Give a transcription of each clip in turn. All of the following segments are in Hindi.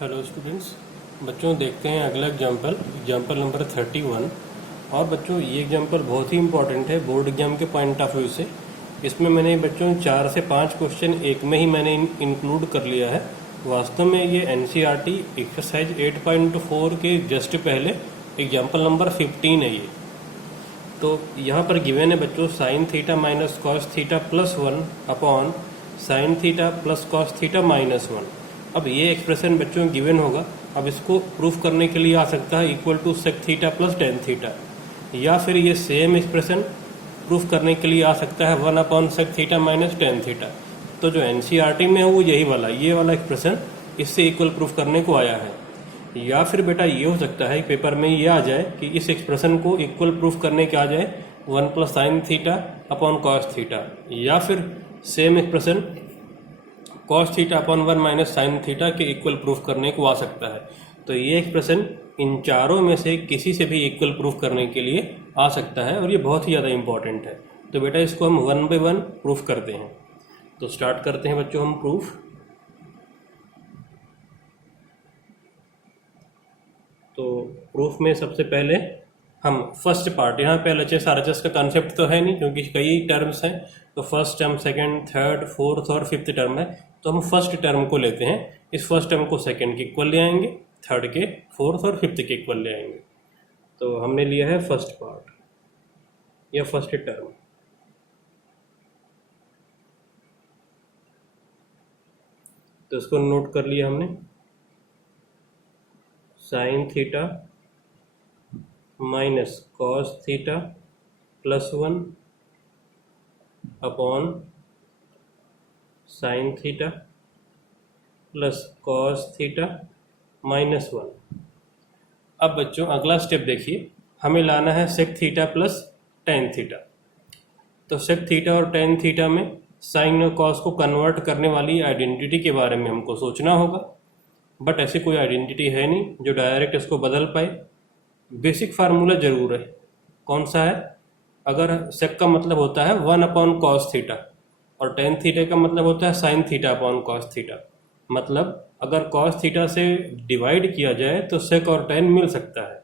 हेलो स्टूडेंट्स, बच्चों देखते हैं अगला एग्जाम्पल नंबर 31। और बच्चों ये एग्जाम्पल बहुत ही इंपॉर्टेंट है बोर्ड एग्जाम के पॉइंट ऑफ व्यू से। इसमें मैंने बच्चों 4 से 5 क्वेश्चन एक में ही मैंने इंक्लूड कर लिया है। वास्तव में ये एनसीईआरटी एक्सरसाइज 8.4 के जस्ट पहले एग्जाम्पल नंबर 15 है ये। तो यहाँ पर गिवन है बच्चों sign theta minus cos theta plus 1 upon sine theta plus cos theta minus 1। अब ये एक्सप्रेशन बच्चों गिवन होगा। अब इसको प्रूफ करने के लिए आ सकता है equal to sec theta plus tan theta, या फिर ये सेम एक्सप्रेशन प्रूफ करने के लिए आ सकता है 1 upon sec theta minus tan theta. तो जो एनसीईआरटी में है वो यही वाला ये वाला एक्सप्रेशन इससे इक्वल प्रूफ करने को आया है। या फिर बेटा ये हो सकता है पेपर में ये आ जाए कि इस एक्सप्रेशन को इक्वल प्रूफ करने के आ जाए 1 plus sine theta upon cos theta, या फिर same expression cos theta upon 1 minus sine theta के इक्वल प्रूफ करने को आ सकता है। तो ये एक्सप्रेशन इन चारों में से किसी से भी इक्वल प्रूफ करने के लिए आ सकता है और ये बहुत ही ज़्यादा इंपॉर्टेंट है। तो बेटा इसको हम 1 बाय 1 प्रूफ करते हैं। तो स्टार्ट करते हैं बच्चों हम प्रूफ। तो प्रूफ में सबसे पहले हम फर्स्ट पार्ट, यहाँ पे एलएचएस आरएचएस का कॉन्सेप्ट तो है नहीं क्योंकि कई टर्म्स हैं। तो first term, second, third, fourth और फिफ्थ टर्म है। तो हम फर्स्ट टर्म को लेते हैं। इस फर्स्ट टर्म को सेकंड के इक्वल ले आएंगे, थर्ड के, फोर्थ और फिफ्थ के इक्वल ले आएंगे। तो हमने लिया है फर्स्ट पार्ट या फर्स्ट टर्म। तो इसको नोट कर लिया हमने। Sine theta minus cos theta plus 1 upon sine theta plus cos theta minus 1। अब बच्चों अगला स्टेप देखिए, हमें लाना है sec theta plus tan theta. तो सेक थीटा और टेन थीटा में साइन और कॉस को कन्वर्ट करने वाली आइडेंटिटी के बारे में हमको सोचना होगा। बट ऐसी कोई आइडेंटिटी है नहीं जो डायरेक्ट इसको बदल पाए। बेसिक फार्मूला जरूर है। कौन सा है? अगर सेक का मतलब होता है 1 अपॉन कॉस थीटा और टेन थीटा का मतलब होता है sign theta upon cos theta. मतलब अगर कॉस थीटा से डिवाइड किया जाए तो सेक और टेन मिल सकता है।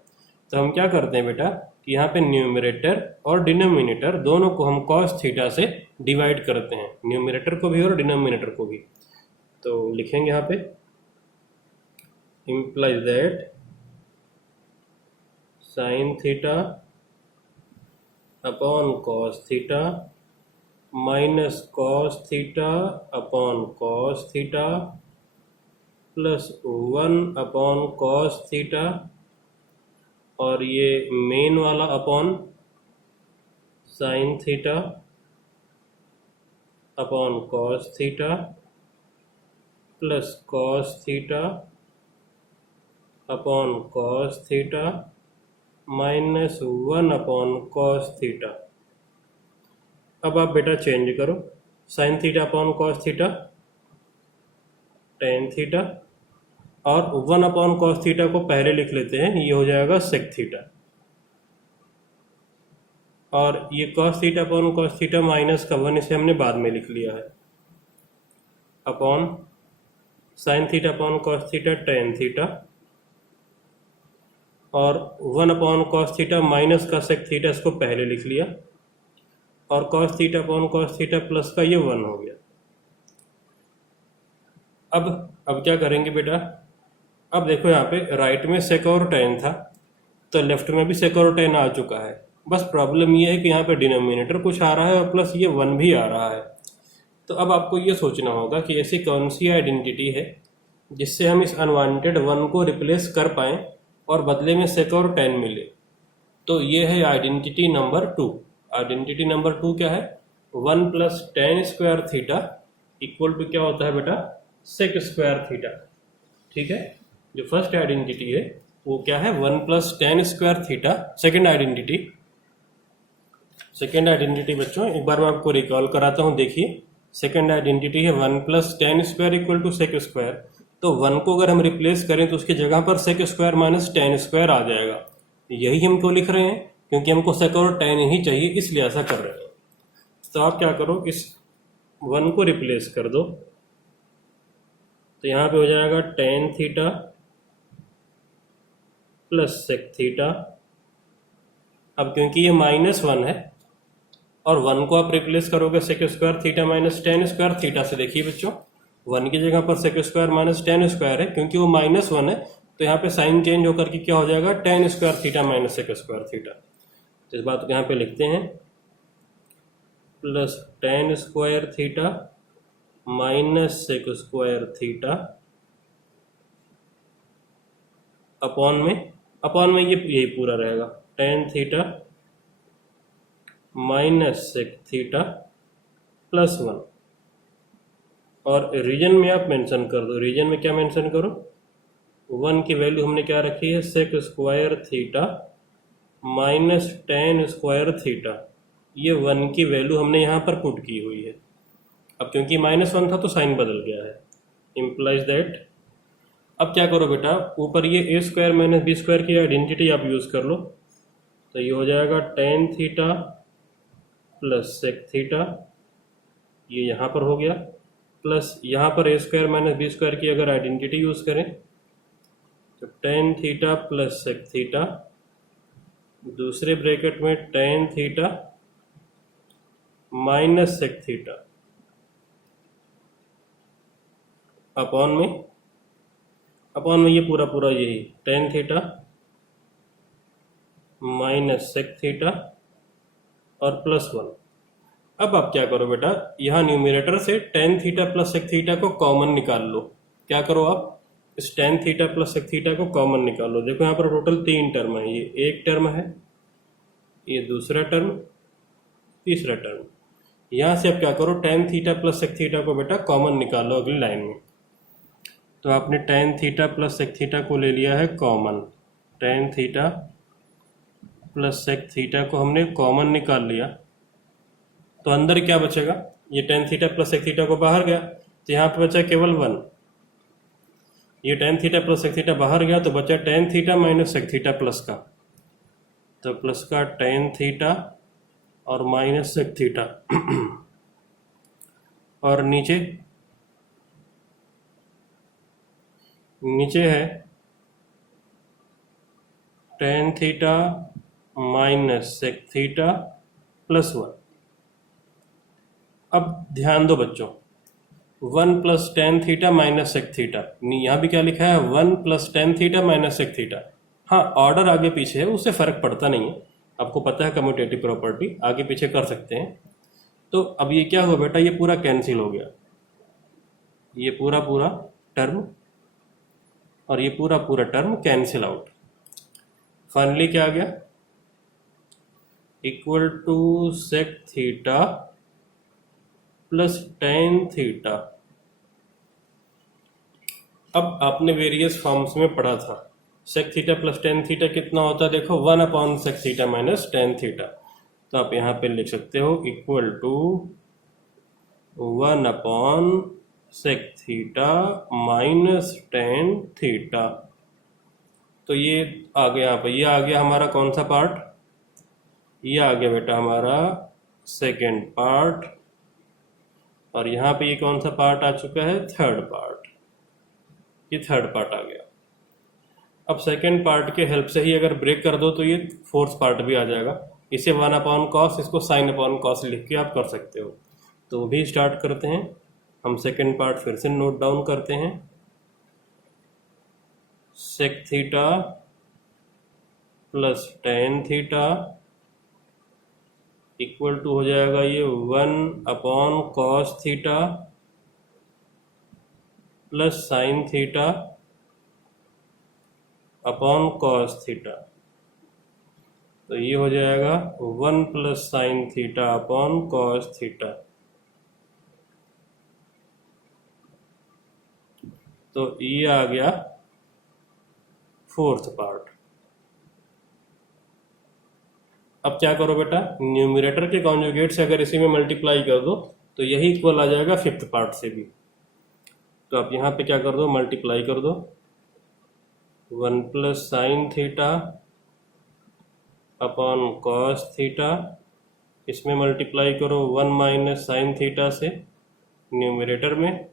तो हम क्या करते हैं बेटा कि यहाँ पे न्यूमरेटर और डिनोमिनेटर दोनों को हम कॉस थीटा से डिवाइड करते हैं, न्यूमरेटर को भी और डिनोमिनेटर को भी। तो लिखेंगे यहाँ पे implies that sin theta upon cos theta minus cos theta upon cos theta plus 1 upon cos theta और ये मेन वाला upon sin theta upon cos theta plus cos theta upon cos theta minus 1 upon cos theta. अब आप बेटा चेंज करो, sign theta upon cos theta tan theta और 1 अपॉन कॉस थीटा को पहले लिख लेते हैं, ये हो जाएगा सेक थीटा। और ये cos theta upon cos theta minus का 1 इसे हमने बाद में लिख लिया है, upon sine theta upon cos theta tan theta और 1 अपॉन कॉस थीटा माइनस का सेक थीटा इसको पहले लिख लिया और cos theta upon cos theta plus का ये 1 हो गया। अब क्या करेंगे बेटा? अब देखो यहाँ पे राइट में सेक और टेन था तो लेफ्ट में भी सेक और टेन आ चुका है। बस प्रॉब्लम ये है कि यहाँ पे डिनोमिनेटर कुछ आ रहा है और प्लस ये 1 भी आ रहा है। तो अब आपको ये सोचना होगा कि ऐसी कौन सी आइडेंटिटी है जिससे हम इस अनवांटेड 1 को रिप्लेस कर पाएँ और बदले में सेक और टेन मिले। तो ये है आइडेंटिटी नंबर 2। आइडेंटिटी नंबर 2 क्या है? 1 plus tan square theta equal to क्या होता है बेटा? Sec square theta. ठीक है, जो फर्स्ट आइडेंटिटी है वो क्या है? 1 plus tan square theta. Second identity बच्चों एक बार मैं आपको रिकॉल कराता हूँ। देखिए सेकेंड आइडेंटिटी है 1 plus tan square equal to sec square. तो 1 को अगर हम रिप्लेस करें तो उसकी जगह पर sec square minus ten square आ जाएगा। यही हम क्यों लिख रहे हैं? क्योंकि हमको सेक और टेन ही चाहिए, इसलिए ऐसा कर रहे हैं। तो आप क्या करो, इस 1 को रिप्लेस कर दो तो यहाँ पे हो जाएगा tan theta plus sec theta. अब क्योंकि ये -1 है और 1 को आप रिप्लेस करोगे sec square theta minus ten square theta से। देखिए बच्चों, 1 की जगह पर sec square minus ten square है, क्योंकि वो -1 है तो यहाँ पे साइन चेंज होकर के क्या हो जाएगा, tan square theta minus sec square theta. तो इस बात को यहाँ पे लिखते हैं plus tan square theta minus sec square theta upon में ये यही पूरा रहेगा, tan theta minus sec theta plus 1। और रीजन में आप मेंशन कर दो, रीजन में क्या मेंशन करो, 1 की वैल्यू हमने क्या रखी है, sec square theta minus ten square theta. ये 1 की वैल्यू हमने यहाँ पर पुट की हुई है। अब क्योंकि -1 था तो साइन बदल गया है, इम्प्लाइज दैट। अब क्या करो बेटा, ऊपर ये A square minus B square की आइडेंटिटी आप यूज़ कर लो। तो ये हो जाएगा tan theta plus sec theta, ये यहाँ पर हो गया, प्लस यहाँ पर A square minus B square की अगर आइडेंटिटी यूज़ करें तो tan theta plus sec theta, दूसरे ब्रैकेट में tan theta minus sec theta upon में ये पूरा यही tan theta minus sec theta और प्लस 1। अब आप क्या करो बेटा, यहाँ न्यूमरेटर से tan theta plus sec theta को कॉमन निकाल लो। क्या करो आप, इस tan theta plus sec theta को कॉमन निकाल लो। देखो यहाँ पर टोटल 3 टर्म है, ये एक टर्म है, ये दूसरा टर्म, तीसरा टर्म। यहाँ से आप क्या करो, tan theta plus sec theta को बेटा कॉमन निकाल लो अगली लाइन में। तो आपने tan theta plus sec theta को ले लिया है common, tan theta plus sec theta को हमने कॉमन निकाल लिया। तो अंदर क्या बचेगा, ये tan theta plus sec theta को बाहर गया तो यहाँ पे बचा केवल 1। ये tan theta plus sec theta बाहर गया तो बचा tan theta minus sec theta plus का, तो प्लस का टेन थीटा और माइनस सेक थीटा और नीचे है tan theta minus sec theta plus 1। अब ध्यान दो बच्चों, 1 plus tan theta minus sec theta, यहाँ भी क्या लिखा है, 1 plus tan theta minus sec theta. हाँ, ऑर्डर आगे पीछे है, उससे फर्क पड़ता नहीं है, आपको पता है कम्यूटेटिव प्रॉपर्टी, आगे पीछे कर सकते हैं। तो अब ये क्या हुआ बेटा, ये पूरा कैंसिल हो गया, ये पूरा टर्म और ये पूरा टर्म कैंसिल आउट। फाइनली क्या आ गया, equal to sec theta plus tan theta. अब आपने वेरियस फॉर्म्स में पढ़ा था, sec theta plus tan theta कितना होता है, देखो 1 upon sec theta minus tan theta. तो आप यहाँ पे लिख सकते हो equal to 1 upon sec theta minus tan theta. तो ये आ गया यहाँ पे, ये आ गया हमारा कौन सा पार्ट, ये आ गया बेटा हमारा सेकेंड पार्ट, और यहाँ पे ये कौन सा पार्ट आ चुका है, थर्ड पार्ट। ये थर्ड पार्ट आ गया। अब सेकेंड पार्ट के हेल्प से ही अगर ब्रेक कर दो तो ये फोर्थ पार्ट भी आ जाएगा। इसे 1 अपॉन कॉस, इसको साइन अपॉन कॉस लिख के आप कर सकते हो। तो भी स्टार्ट करते हैं हम, सेकेंड पार्ट फिर से नोट डाउन करते हैं। Sec theta plus tan theta equal to हो जाएगा ये 1 upon cos theta plus sine theta upon cos theta. तो ये हो जाएगा 1 plus sine theta upon cos theta. तो ये आ गया फोर्थ पार्ट। अब क्या करो बेटा, न्यूमरेटर के कॉन्जुगेट से अगर इसी में मल्टीप्लाई कर दो तो यही इक्वल आ जाएगा फिफ्थ पार्ट से भी। तो आप यहाँ पे क्या कर दो, मल्टीप्लाई कर दो, 1 plus sine theta upon cos theta, इसमें मल्टीप्लाई करो 1 माइनस साइन थीटा से न्यूमरेटर में,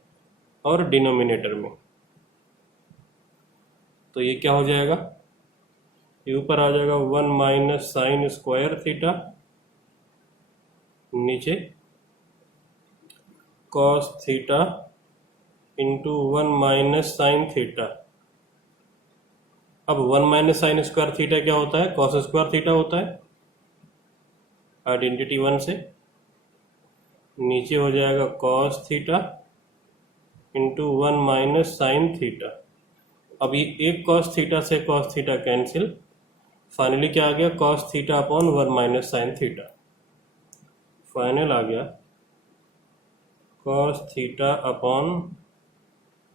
और डिनोमिनेटर में। तो ये क्या हो जाएगा, ये ऊपर आ जाएगा 1 माइनस साइन स्क्वायर थीटा, नीचे cos theta into 1 minus sine theta. अब 1 माइनस साइन स्क्वायर थीटा क्या होता है, कॉस स्क्वायर थीटा होता है, आइडेंटिटी 1 से। नीचे हो जाएगा cos theta into 1 minus sine theta. अब ये एक कॉस थीटा से कॉस थीटा कैंसिल, फाइनली क्या आ गया, cos theta upon 1 minus sine theta. Final आ गया cos theta upon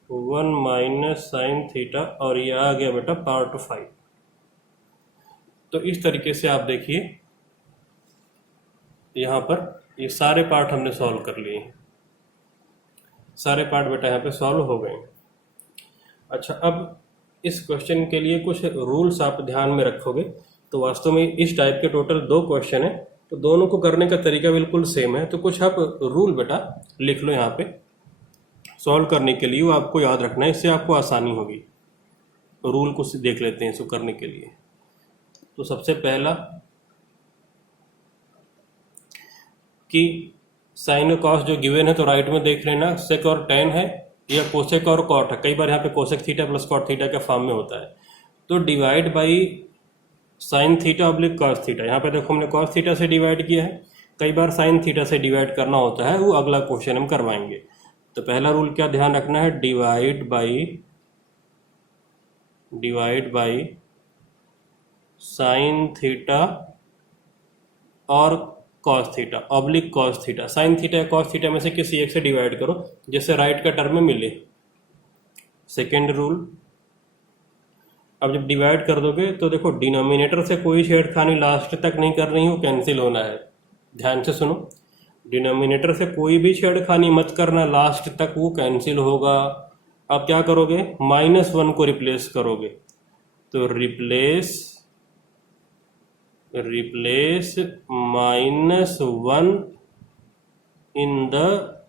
1 minus sine theta, और ये आ गया बेटा पार्ट 5। तो इस तरीके से आप देखिए यहाँ पर ये सारे पार्ट हमने सॉल्व कर लिए हैं, सारे पार्ट बेटा यहाँ पे सॉल्व हो गए। अच्छा, अब इस क्वेश्चन के लिए कुछ रूल्स आप ध्यान में रखोगे। तो वास्तव में इस टाइप के टोटल 2 क्वेश्चन है, तो दोनों को करने का तरीका बिल्कुल सेम है। तो कुछ आप रूल बेटा लिख लो यहाँ पे सॉल्व करने के लिए, वो आपको याद रखना है, इससे आपको आसानी होगी। रूल कुछ देख लेते हैं इसको करने के लिए। तो सबसे पहला कि साइन और कॉस जो गिवन है तो राइट में देख लेना, सेक और टेन है या कोसेक और कॉट है। कई बार यहाँ पे cosec theta plus cot theta के फॉर्म में होता है। तो divide by sine theta oblique cos theta. यहाँ पे देखो हमने कॉस थीटा से डिवाइड किया है, कई बार साइन थीटा से डिवाइड करना होता है, वो अगला क्वेश्चन हम करवाएंगे। तो पहला रूल क्या ध्यान रखना है, डिवाइड बाई साइन थीटा और cos theta oblique cos theta. Sine theta या कॉस थीटा में से किसी एक से डिवाइड करो जिससे राइट का टर्म में मिले। सेकेंड रूल, अब जब डिवाइड कर दोगे तो देखो डिनोमिनेटर से कोई छेड़खानी लास्ट तक नहीं कर रही हूँ, कैंसिल होना है। ध्यान से सुनो, डिनोमिनेटर से कोई भी छेड़खानी मत करना लास्ट तक, वो कैंसिल होगा। अब क्या करोगे, -1 को रिप्लेस करोगे। तो replace -1 in the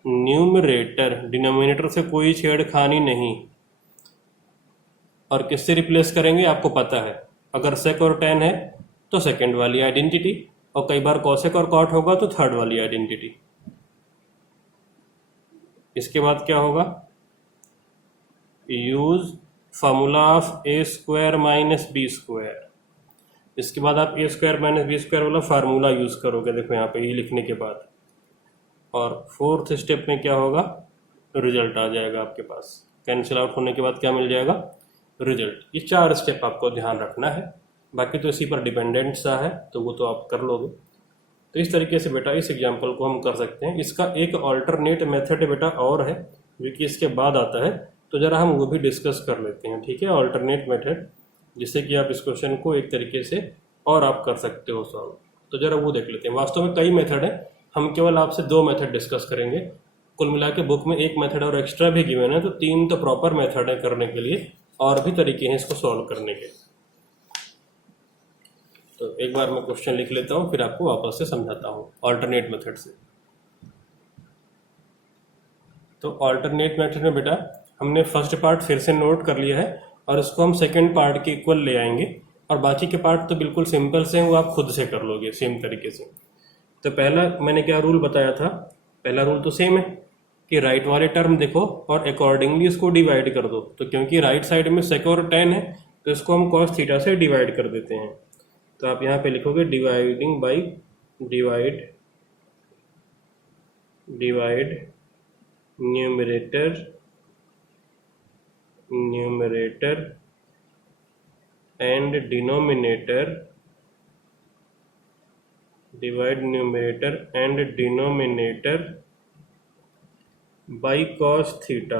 numerator. Denominator से कोई छेड़खानी नहीं। और किससे रिप्लेस करेंगे आपको पता है, अगर सेक और टेन है तो सेकंड वाली आइडेंटिटी, और कई बार कॉसेक और कॉट होगा तो थर्ड वाली आइडेंटिटी। इसके बाद क्या होगा, use formula of A square minus B square. इसके बाद आप A square minus B square वाला फार्मूला यूज करोगे, देखो यहाँ पे ये लिखने के बाद। और फोर्थ स्टेप में क्या होगा, रिजल्ट आ जाएगा आपके पास। कैंसिल आउट होने के बाद क्या मिल जाएगा, रिजल्ट। ये 4 स्टेप आपको ध्यान रखना है, बाकी तो इसी पर डिपेंडेंट सा है, तो वो तो आप कर लोगे। तो इस तरीके से बेटा इस एग्जाम्पल को हम कर सकते हैं। इसका एक ऑल्टरनेट मेथड बेटा और है जो कि इसके बाद आता है, तो ज़रा हम वो भी डिस्कस कर लेते हैं, ठीक है। ऑल्टरनेट मेथड, जिससे कि आप इस क्वेश्चन को एक तरीके से और आप कर सकते हो सॉल्व। तो ज़रा वो देख लेते हैं। वास्तव में कई मेथड है, हम केवल आपसे 2 मेथड डिस्कस करेंगे। कुल मिला के बुक में 1 मेथड और एक्स्ट्रा भी गिवन है, तो 3 तो प्रॉपर मेथड है करने के लिए, और भी तरीके हैं इसको सॉल्व करने के। तो एक बार मैं क्वेश्चन लिख लेता हूँ, फिर आपको वापस से समझाता हूँ ऑल्टरनेट मेथड से। तो ऑल्टरनेट मेथड में बेटा हमने फर्स्ट पार्ट फिर से नोट कर लिया है, और इसको हम सेकंड पार्ट के इक्वल ले आएंगे, और बाकी के पार्ट तो बिल्कुल सिंपल से हैं, वो आप खुद से कर लोगे सेम तरीके से। तो पहला मैंने क्या रूल बताया था, पहला रूल तो सेम है कि राइट वाले टर्म देखो और अकॉर्डिंगली इसको डिवाइड कर दो। तो क्योंकि राइट साइड में सेक और टेन है, तो इसको हम कॉस थीटा से डिवाइड कर देते हैं। तो आप यहाँ पे लिखोगे dividing by divide numerator and denominator, divide numerator and denominator by cos theta.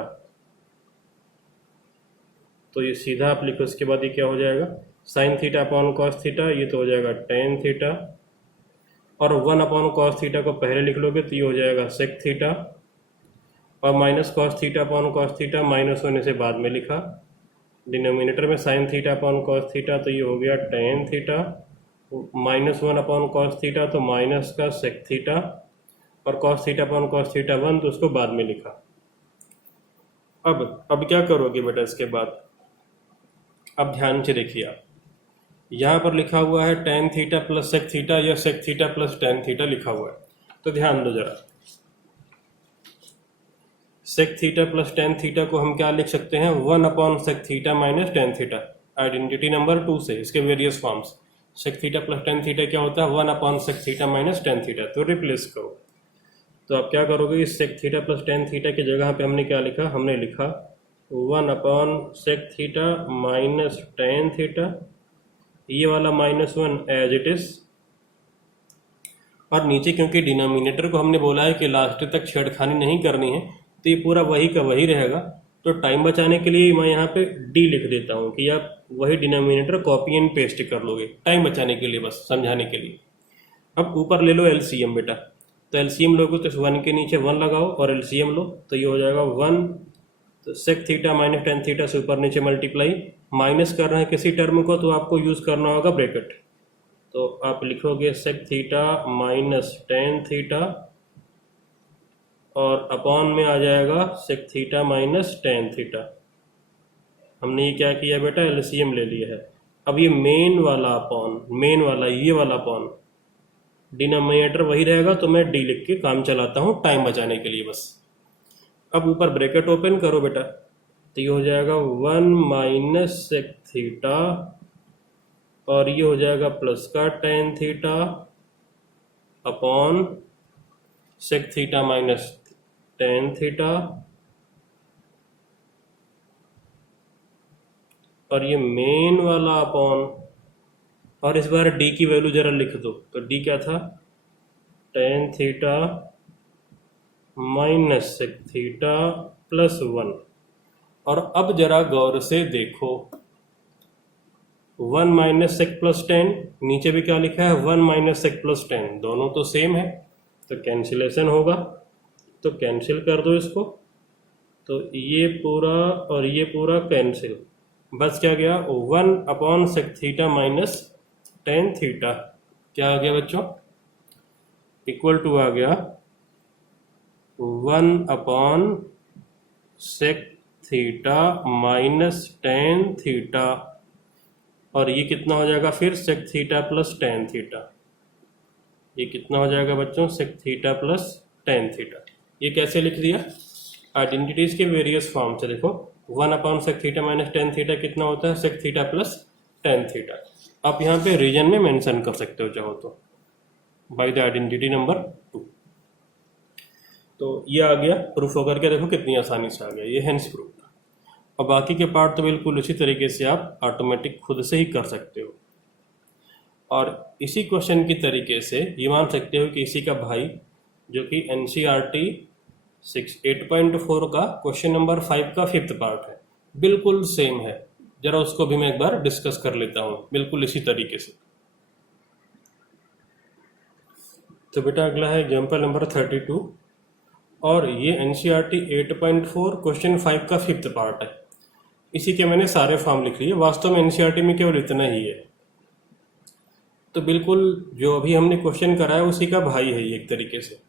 तो ये सीधा आप लिखो, इसके बाद ये क्या हो जाएगा, sign theta upon cos theta, ये तो हो जाएगा टेन थीटा, और 1 अपॉन कॉस थीटा को पहले लिख लोगे तो ये हो जाएगा सेक थीटा, और minus cos theta upon cos theta minus होने से बाद में लिखा। डिनोमिनेटर में sign theta upon cos theta, तो ये हो गया tan theta, -1 upon cos theta तो माइनस का सेक थीटा, और cos theta upon cos theta 1 तो उसको बाद में लिखा। अब क्या करोगे बेटा इसके बाद? अब ध्यान से देखिए आप, यहाँ पर लिखा हुआ है tan theta plus sec theta या sec theta plus tan theta लिखा हुआ है, तो ध्यान दो जरा। sec theta plus tan theta को हम क्या लिख सकते हैं? 1/sec theta minus tan theta. Identity number 2 से इसके various forms. sec theta plus tan theta क्या होता है? 1/sec theta minus tan theta. तो रिप्लेस करो, तो आप क्या करोगे? इस sec theta plus tan theta की जगह पे हमने क्या लिखा? हमने लिखा 1/sec theta minus tan theta, ये वाला -1 एज इट इज, और नीचे क्योंकि डिनोमिनेटर को हमने बोला है कि लास्ट तक छेड़खानी नहीं करनी है, तो ये पूरा वही का वही रहेगा। तो टाइम बचाने के लिए मैं यहाँ पे डी लिख देता हूँ कि आप वही डिनोमिनेटर कॉपी एंड पेस्ट कर लोगे, टाइम बचाने के लिए, बस समझाने के लिए। अब ऊपर ले लो एलसीएम बेटा, तो एलसीएम लोगे तो इस 1 के नीचे 1 लगाओ और एलसीएम लो, तो ये हो जाएगा 1, तो sec theta minus tan theta से ऊपर नीचे मल्टीप्लाई, माइनस करना है किसी टर्म को तो आपको यूज़ करना होगा ब्रैकेट, तो आप लिखोगे sec theta minus tan theta और अपॉन में आ जाएगा sec theta minus tan theta. हमने ये क्या किया बेटा? एलसीएम ले लिया है। अब ये मेन वाला अपॉन, मेन वाला ये वाला अपॉन, डिनोमिनेटर वही रहेगा, तो मैं डी लिख के काम चलाता हूँ टाइम बचाने के लिए बस। अब ऊपर ब्रैकेट ओपन करो बेटा, तो ये हो जाएगा 1 माइनस sec थीटा और ये हो जाएगा प्लस का tan theta upon sec theta minus tan theta, और ये मेन वाला अपॉन, और इस बार d की वैल्यू जरा लिख दो, तो d क्या था? tan theta minus sec theta plus 1। और अब जरा गौर से देखो, 1 माइनस सेक प्लस 10, नीचे भी क्या लिखा है? 1 माइनस सेक प्लस 10, दोनों तो सेम है, तो कैंसिलेशन होगा, तो कैंसिल कर दो इसको, तो ये पूरा और ये पूरा कैंसिल, बस क्या गया? 1/sec theta minus tan theta. क्या आ गया बच्चों? इक्वल टू आ गया 1/sec theta minus tan theta, और ये कितना हो जाएगा फिर? sec theta plus tan theta. ये कितना हो जाएगा बच्चों? sec theta plus tan theta. ये कैसे लिख दिया? आइडेंटिटीज के वेरियस फॉर्म से देखो, 1/sec theta minus tan theta कितना होता है? sec theta plus tan theta. आप यहाँ पे रीजन में मेंशन कर सकते हो चाहो तो, बाय द आइडेंटिटी नंबर 2। तो ये आ गया, प्रूफ होकर के देखो कितनी आसानी से आ गया, ये हेंस प्रूफ। और बाकी के पार्ट तो बिल्कुल उसी तरीके से आप ऑटोमेटिक खुद से ही कर सकते हो। और इसी क्वेश्चन की तरीके से ये मान सकते हो कि इसी का भाई, जो कि NCERT 8.4 का क्वेश्चन नंबर 5 का 5th पार्ट है, बिल्कुल सेम है। जरा उसको भी मैं एक बार डिस्कस कर लेता हूँ बिल्कुल इसी तरीके से। तो बेटा अगला है एग्जाम्पल नंबर 32, और ये NCERT 8.4 क्वेश्चन 5 का 5th पार्ट है। इसी के मैंने सारे फॉर्म लिख लिए, वास्तव में NCERT में केवल इतना ही है। तो बिल्कुल जो अभी हमने क्वेश्चन करा है उसी का भाई है ये एक तरीके से।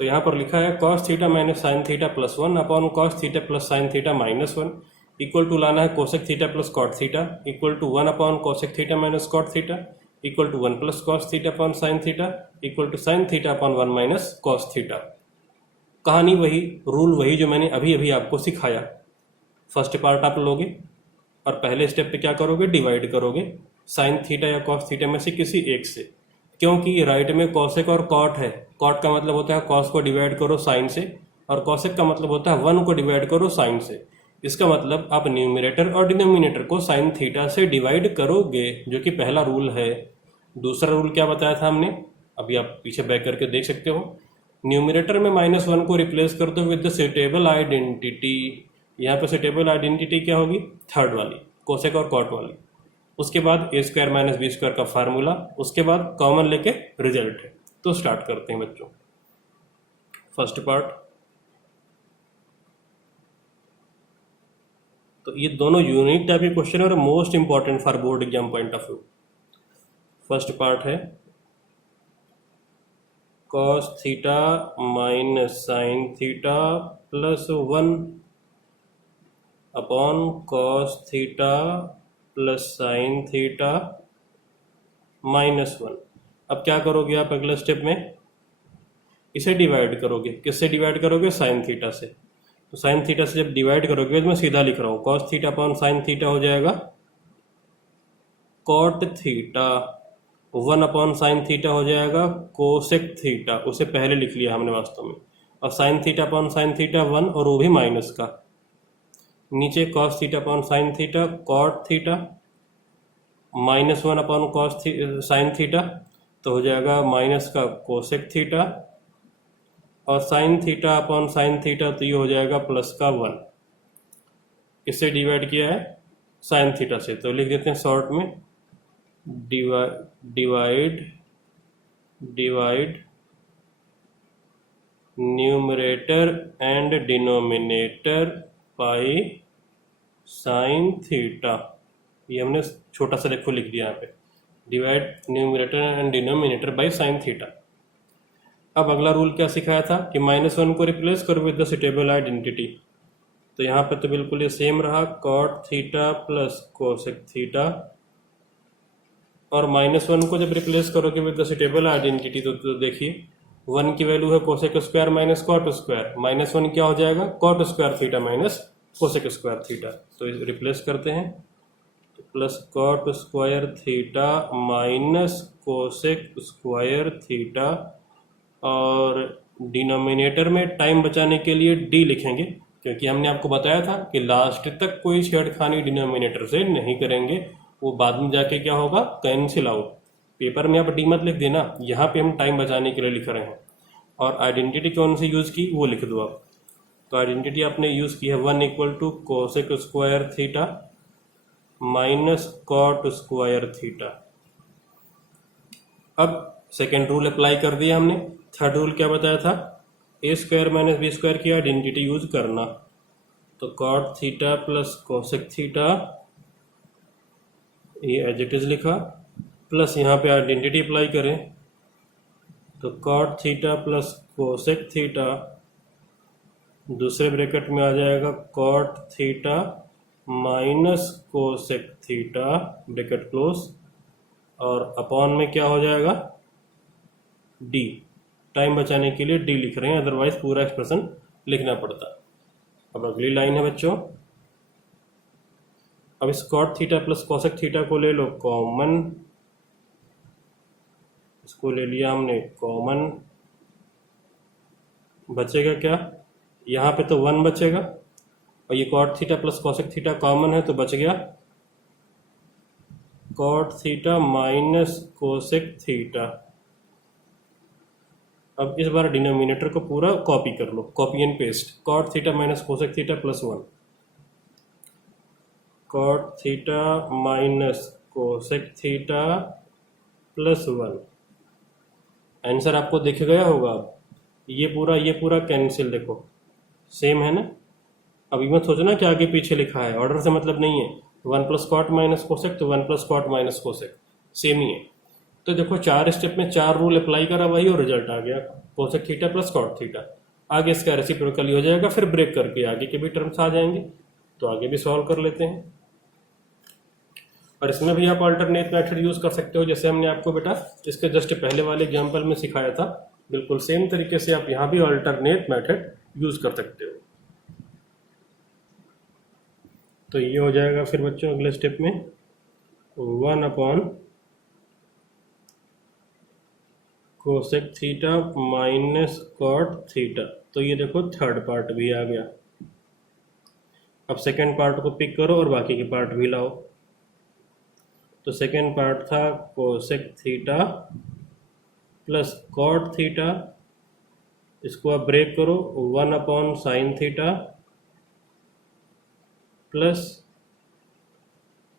तो यहाँ पर लिखा है cos theta minus sine theta plus 1 upon cos theta plus sine theta minus 1 equal to लाना है cosec theta plus cot theta equal to 1 upon cosec theta minus cot theta equal to 1 plus cos theta upon sine theta equal to sine theta upon 1 minus cos theta. कहानी वही, रूल वही जो मैंने अभी अभी आपको सिखाया। फर्स्ट पार्ट आप लोगे और पहले स्टेप पे क्या करोगे? डिवाइड करोगे साइन थीटा या कॉस थीटा में से किसी एक से, क्योंकि राइट में कॉसेक और कॉट है। कॉट का मतलब होता है कॉस को डिवाइड करो साइन से, और कॉसेक का मतलब होता है 1 को डिवाइड करो साइन से। इसका मतलब आप न्यूमरेटर और डिनोमिनेटर को साइन थीटा से डिवाइड करोगे, जो कि पहला रूल है। दूसरा रूल क्या बताया था हमने, अभी आप पीछे बैक करके देख सकते हो। न्यूमरेटर में -1 को रिप्लेस कर दो विद द सुटेबल आइडेंटिटी। यहाँ पे सुटेबल आइडेंटिटी क्या होगी? थर्ड वाली, कोसेक और कॉट वाली। उसके बाद a² माइनस b² का फार्मूला, उसके बाद कॉमन लेके रिजल्ट है। तो स्टार्ट करते हैं बच्चों। फर्स्ट पार्ट, तो ये दोनों यूनिक टाइप के क्वेश्चन है और most important for board exam point of view. First part है cos theta minus sine theta plus 1 upon cos theta plus sine theta -1। अब क्या करोगे आप अगले स्टेप में, इसे डिवाइड करोगे। किससे डिवाइड करोगे? साइन थीटा से। तो साइन थीटा से जब डिवाइड करोगे तो मैं सीधा लिख रहा हूँ, cos theta upon sine theta हो जाएगा cot theta, 1 upon sine theta हो जाएगा कोसेक थीटा, उसे पहले लिख लिया हमने वास्तव में। और sine theta upon sine theta 1, और वो भी माइनस का। नीचे cos theta upon sine theta cot theta, -1 upon cos sine theta, तो हो जाएगा माइनस का कोसेक थीटा, और sine theta upon sine theta तो ये हो जाएगा प्लस का 1। इससे डिवाइड किया है साइन थीटा से, तो लिख देते हैं शॉर्ट में divide numerator and denominator by sine theta. ये हमने छोटा सा देखो लिख दिया यहाँ पे, divide numerator and denominator by sine theta. अब अगला रूल क्या सिखाया था कि -1 को रिप्लेस करो विद द सुटेबल आइडेंटिटी। तो यहाँ पे तो बिल्कुल ये सेम रहा, cot theta plus cosec theta, और -1 को जब रिप्लेस करोगे विद द सुटेबल आइडेंटिटी तो देखिए 1 की वैल्यू है cosec square minus cot square, -1 क्या हो जाएगा? Cot square theta minus cosec square theta. तो रिप्लेस करते हैं, तो plus cot square theta minus cosec square theta, और डिनोमिनेटर में टाइम बचाने के लिए डी लिखेंगे, क्योंकि हमने आपको बताया था कि लास्ट तक कोई छेड़खानी डिनोमिनेटर से नहीं करेंगे, वो बाद में जाके क्या होगा? Cancel out. पेपर में आप डी मत लिख देना, यहाँ पे हम टाइम बचाने के लिए लिख रहे हैं। और आइडेंटिटी कौन सी यूज़ की वो लिख दो आप। तो आइडेंटिटी आपने यूज़ की है 1 equal to cosec square theta minus cot square theta. अब सेकेंड रूल अप्लाई कर दिया हमने। थर्ड रूल क्या बताया था? A square minus B square की आइडेंटिटी यूज करना। तो cot theta plus cosec theta, ये एज इट इज लिखा, प्लस यहाँ पे आइडेंटिटी अप्लाई करें तो cot theta plus cosec theta, दूसरे ब्रैकेट में आ जाएगा cot theta minus cosec theta bracket close, और अपॉन में क्या हो जाएगा? डी। टाइम बचाने के लिए डी लिख रहे हैं, अदरवाइज पूरा एक्सप्रेशन लिखना पड़ता। अब अगली लाइन है बच्चों, अब इस cot theta plus cosec theta को ले लो कॉमन, इसको ले लिया हमने कॉमन, बचेगा क्या? यहाँ पे तो 1 बचेगा, और ये cot theta plus cosec theta common है तो बच गया cot theta minus cosec theta. अब इस बार डिनोमिनेटर को पूरा कॉपी कर लो, copy and paste, cot theta minus cosec theta plus 1, cot theta minus cosec theta plus 1। Answer आपको दिख गया होगा। ये पूरा कैंसिल, देखो सेम है ना। अभी मत सोचना कि आगे पीछे लिखा है, ऑर्डर से मतलब नहीं है। 1 प्लस कॉट माइनस कोसेक तो 1 plus cot minus cosec same ही है। तो देखो 4 स्टेप में 4 रूल अप्लाई करा वही, और रिजल्ट आ गया cosec theta plus cot theta. आगे इसका रेसिप्रोकल हो जाएगा, फिर ब्रेक करके आगे के भी टर्म्स आ जाएंगे, तो आगे भी सॉल्व कर लेते हैं। और इसमें भी आप अल्टरनेट मेथड यूज कर सकते हो, जैसे हमने आपको बेटा इसके जस्ट पहले वाले एग्जाम्पल में सिखाया था, बिल्कुल सेम तरीके से आप यहाँ भी अल्टरनेट मेथड यूज कर सकते हो। तो ये हो जाएगा फिर बच्चों अगले स्टेप में 1 upon cosec theta minus cot theta. तो ये देखो थर्ड पार्ट भी आ गया। अब सेकेंड पार्ट को पिक करो और बाकी के पार्ट भी लाओ। तो सेकेंड पार्ट था cosec theta plus cot theta, इसको आप ब्रेक करो 1 upon sine theta plus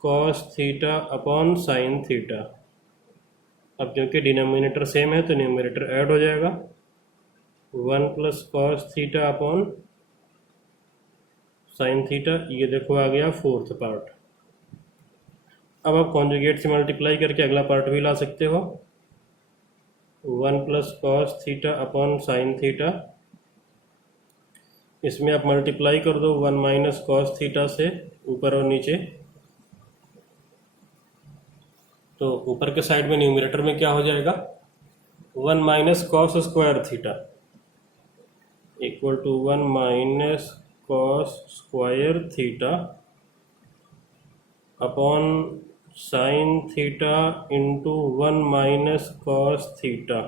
cos theta upon sine theta. अब क्योंकि डिनोमिनेटर सेम है तो न्यूमरेटर ऐड हो जाएगा 1 plus cos theta upon sine theta. ये देखो आ गया फोर्थ पार्ट। अब आप कॉन्जुगेट से मल्टीप्लाई करके अगला पार्ट भी ला सकते हो 1 plus cos theta upon sine theta. इसमें आप मल्टीप्लाई कर दो 1 माइनस कॉस थीटा से ऊपर और नीचे। तो ऊपर के साइड में न्यूमरेटर में क्या हो जाएगा, 1 minus cos square theta equal to 1 minus cos square theta upon sine theta into 1 minus cos theta.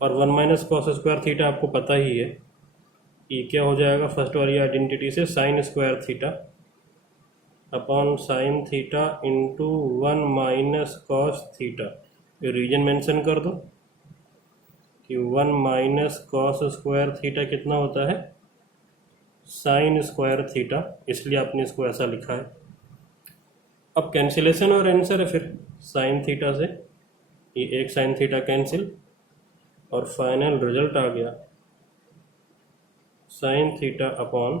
और 1 माइनस कॉस स्क्वायर थीटा आपको पता ही है, ये क्या हो जाएगा फर्स्ट वाली आइडेंटिटी से, sign square theta upon sine theta into 1 minus cos theta. ये रीजन मेंशन कर दो कि 1 माइनस कॉस स्क्वायर थीटा कितना होता है, साइन स्क्वायर थीटा, इसलिए आपने इसको ऐसा लिखा है। अब कैंसिलेशन और आंसर है फिर साइन थीटा से, ये एक साइन थीटा कैंसिल और फाइनल रिजल्ट आ गया sign theta upon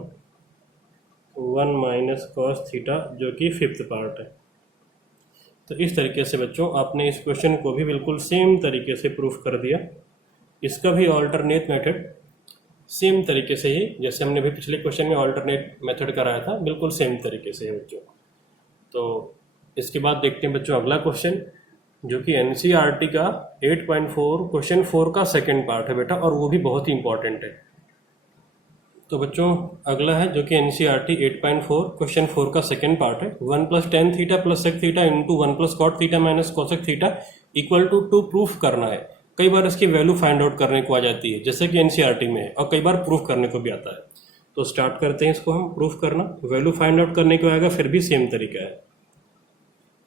1 minus cos theta, जो कि 5th पार्ट है। तो इस तरीके से बच्चों आपने इस क्वेश्चन को भी बिल्कुल सेम तरीके से प्रूफ कर दिया। इसका भी ऑल्टरनेट मेथड सेम तरीके से ही, जैसे हमने भी पिछले क्वेश्चन में ऑल्टरनेट मेथड कराया था, बिल्कुल सेम तरीके से है बच्चों। तो इसके बाद देखते हैं बच्चों अगला क्वेश्चन, जो कि एनसीईआरटी का 8.4 क्वेश्चन 4 का सेकेंड पार्ट है बेटा, और वो भी बहुत ही इंपॉर्टेंट है। तो बच्चों अगला है जो कि एनसीईआरटी 8.4 क्वेश्चन 4 का सेकेंड पार्ट है, 1 plus tan theta plus sec theta into 1 plus cot theta minus cosec theta equal to 2 proof करना है। कई बार इसकी वैल्यू फाइंड आउट करने को आ जाती है, जैसे कि एनसीईआरटी में है, और कई बार प्रूफ करने को भी आता है। तो स्टार्ट करते हैं इसको हम प्रूफ करना। वैल्यू फाइंड आउट करने को आएगा, फिर भी सेम तरीका है।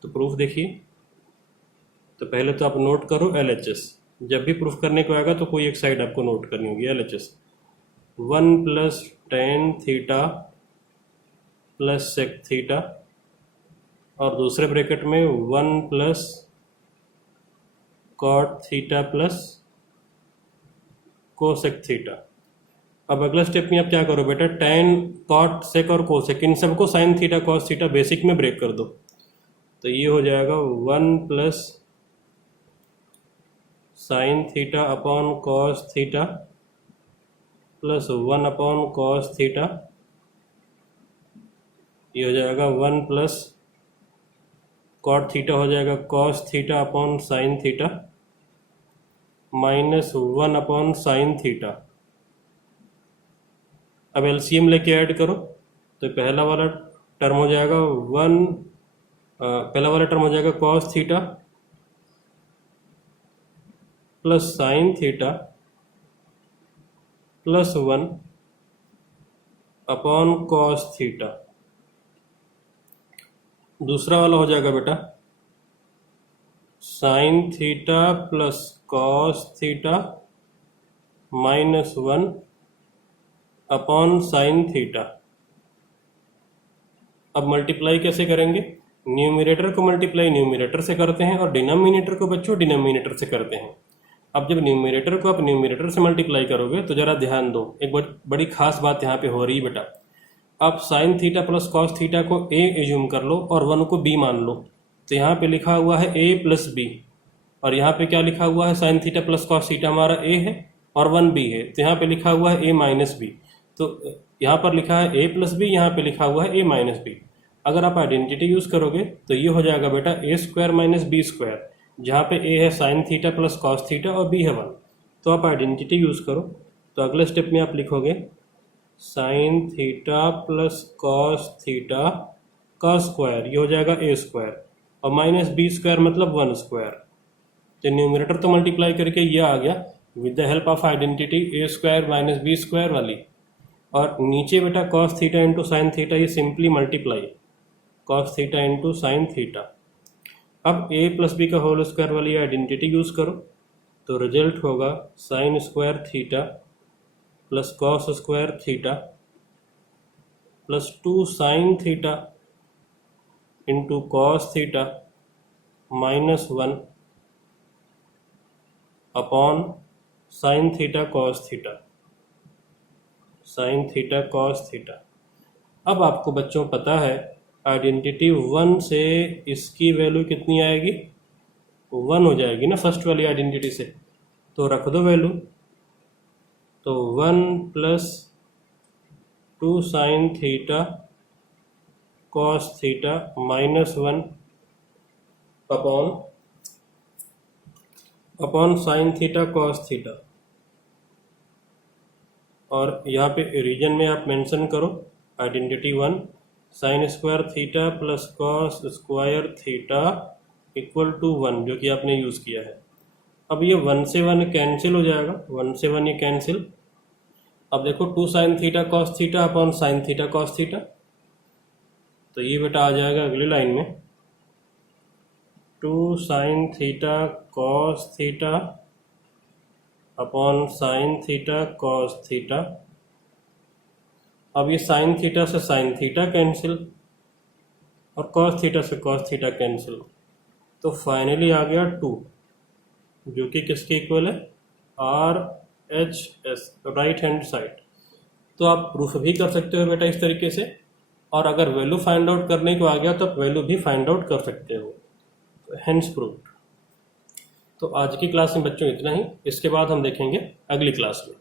तो प्रूफ देखिए, तो पहले तो आप नोट करो LHS। जब भी प्रूफ करने को आएगा तो कोई एक साइड आपको नोट करनी होगी LHS। 1 plus tan theta plus sec theta, और दूसरे ब्रैकेट में 1 plus cot theta plus cosec theta. अब अगला स्टेप में आप क्या करो बेटा, टेन कॉट सेक और कोसेक इन सबको sign theta cos theta basic में ब्रेक कर दो। तो ये हो जाएगा 1 plus sine theta upon cos theta plus 1 upon cos theta. ये हो जाएगा 1 प्लस कॉट थीटा हो जाएगा cos theta upon sine theta minus 1 upon sine theta. अब एलसीएम लेके ऐड करो, तो पहला वाला टर्म हो जाएगा पहला वाला टर्म हो जाएगा cos theta plus sine theta plus 1 upon cos theta. दूसरा वाला हो जाएगा बेटा sign theta plus cos theta minus 1 upon sine theta. अब मल्टीप्लाई कैसे करेंगे, न्यूमरेटर को मल्टीप्लाई न्यूमरेटर से करते हैं और डिनोमिनेटर को बच्चों डिनोमिनेटर से करते हैं। अब जब न्यूमरेटर को आप न्यूमरेटर से मल्टीप्लाई करोगे तो जरा ध्यान दो, एक बड़ी खास बात यहाँ पे हो रही है बेटा। आप sign theta plus cos theta को ए एज्यूम कर लो और 1 को बी मान लो। तो यहाँ पे लिखा हुआ है ए प्लस बी, और यहाँ पे क्या लिखा हुआ है, sign theta plus cos theta हमारा ए है और 1 बी है, तो यहाँ पे लिखा हुआ है ए माइनस बी। तो यहाँ पर लिखा है ए प्लस बी, यहाँ पे लिखा हुआ है ए माइनस बी। अगर आप आइडेंटिटी यूज करोगे तो ये हो जाएगा बेटा ए स्क्वायर माइनस बी स्क्वायर, जहाँ पे ए है sign theta plus cos theta और बी है 1। तो आप आइडेंटिटी यूज करो, तो अगले स्टेप में आप लिखोगे sign theta plus cos theta का स्क्वायर, ये हो जाएगा ए स्क्वायर, और माइनस बी स्क्वायर मतलब 1 स्क्वायर। तो न्यूमरेटर तो मल्टीप्लाई करके ये आ गया with the help of identity A square minus B square वाली, और नीचे बेटा cos theta into sine theta, ये simply multiply cos theta into sine theta. अब ए प्लस बी का होल स्क्वायर वाली आइडेंटिटी यूज करो, तो रिजल्ट होगा sine square theta plus cos square theta plus 2 sine theta into cos theta minus 1 upon sine theta cos theta, sine theta cos theta. अब आपको बच्चों पता है आइडेंटिटी 1 से इसकी वैल्यू कितनी आएगी, 1 हो जाएगी ना फर्स्ट वाली आइडेंटिटी से, तो रख दो वैल्यू। तो 1 plus 2 sin theta cos theta -1 upon sin theta cos theta. और यहाँ पे रीजन में आप मेंशन करो identity 1 sin square theta plus cos square theta equal to 1, जो कि आपने यूज़ किया है। अब ये 1 से 1 कैंसिल हो जाएगा, 1 से 1 ये कैंसिल। अब देखो 2 sin theta cos theta upon sin theta cos theta, तो ये बेटा आ जाएगा अगली लाइन में 2 sin theta cos theta upon sin theta cos theta. अब ये sin थीटा से sin थीटा कैंसिल और cos थीटा से cos थीटा कैंसिल, तो फाइनली आ गया 2, जो कि किसके इक्वल है, RHS, राइट हैंड साइड। तो आप प्रूफ भी कर सकते हो बेटा इस तरीके से, और अगर वैल्यू फाइंड आउट करने को आ गया तो आप वैल्यू भी फाइंड आउट कर सकते हो, हेंस प्रूव्ड। तो आज की क्लास में बच्चों इतना ही, इसके बाद हम देखेंगे अगली क्लास में।